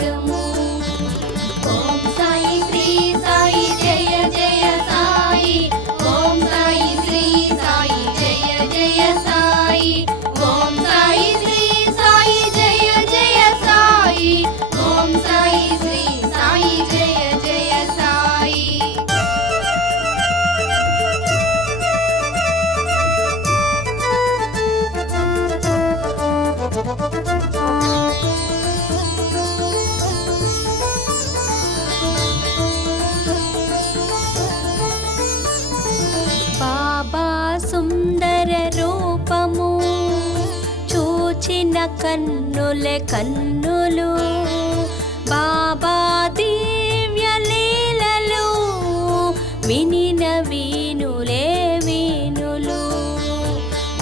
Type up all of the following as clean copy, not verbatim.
మార్గము. ఓం సాయి శ్రీ సాయి జయ జయ సాయి. ఓం సాయి శ్రీ సాయి జయ జయ సాయి. ఓం సాయి శ్రీ సాయి జయ జయ సాయి. ఓం సాయి శ్రీ సాయి జయ జయ సాయి. బాబా సుందర రూపము చూచిన కన్నులే కన్నులు. బాబా దివ్య లీలలు వినిన వీనులే వీనులు.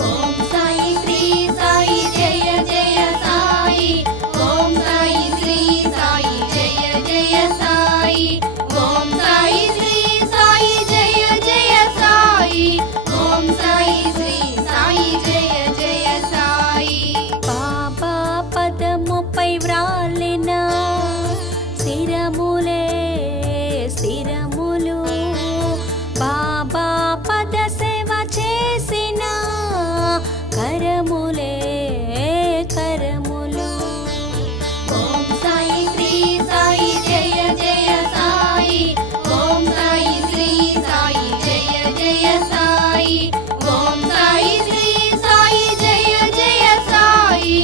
ఓం సాయి శ్రీ సాయి జయ జయ సాయి. ఓం సాయి శ్రీ సాయి జయ జయ సాయి. ఓం సాయి శ్రీ సాయి జయ జయ సాయి. ఓం సాయి శ్రీ సాయి జయ జయ సాయి. బాబా పదముపై వ్రాలిన శిరములే శిరములు. బాబా పద సేవ చేసిన కరములే కరములు. ఓం సాయి శ్రీ సాయి జయ జయ సాయి. ఓం సాయి శ్రీ సాయి జయ జయ సాయి. ఓం సాయి శ్రీ సాయి జయ జయ సాయి.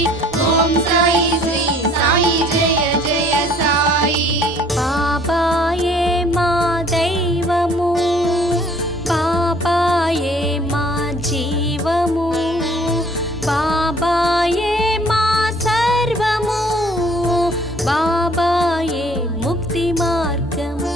ఓం సాయి శ్రీ సాయి జయ జయ సాయి. బాబాయే మా దైవము. బాబాయే మా జీవము. బాబాయే మా సర్వము. బాబాయే ముక్తి మార్గము.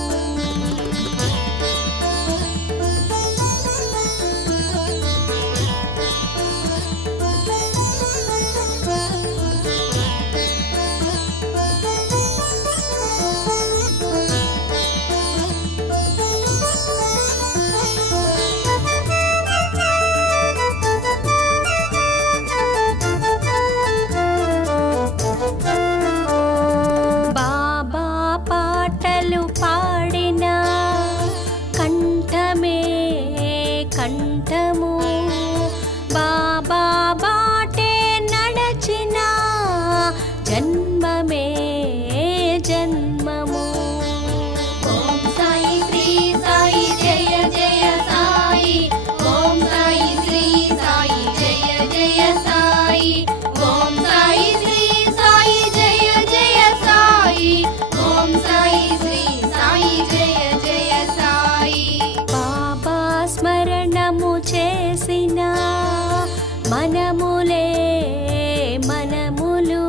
బాబా పాటలు పాడిన కంఠమే కంఠము. బాబా బాటే నడచిన జన్మమే జన్మము. ఓం సాయి శ్రీ సాయి జయ జయ సాయి. ఓం సాయి శ్రీ సాయి జయ జయ సాయి. ఓం సాయి శ్రీ సాయి జయ జయ సాయి. ఓం సాయి శ్రీ సాయి జయ జయ సాయి. బాబా స్మరణము చేసిన మనములే మనములు.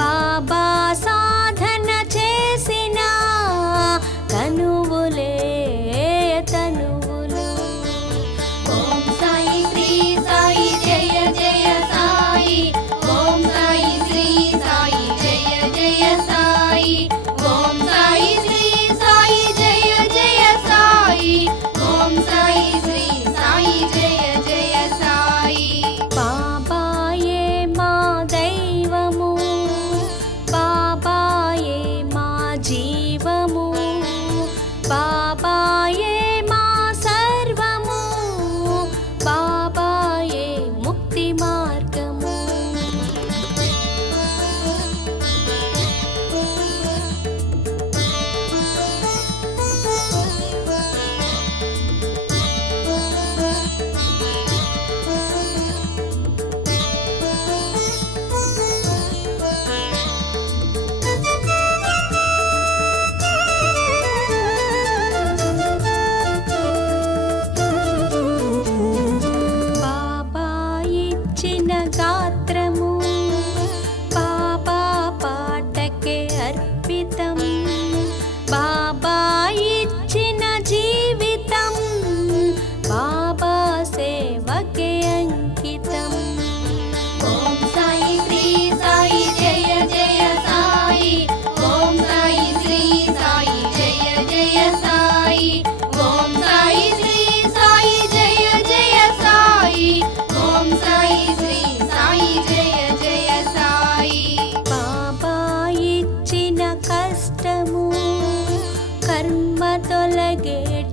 బాబా సాధన చేసిన తనువులే తనువులు. ఓం సాయి శ్రీ సాయి జయ జయ సాయి. ఓం సాయి శ్రీ సాయి జయ జయ సాయి. ఓం సాయి శ్రీ సాయి జయ జయ సాయి. ఓం సాయి శ్రీ సాయి జయ జయ సాయి. బాబాయే మా దైవము. బాబా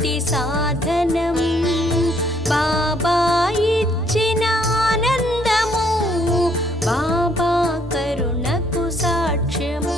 భక్తి సాధనం బాబా ఇచ్చిన ఆనందము బాబా కరుణకు సాక్ష్యము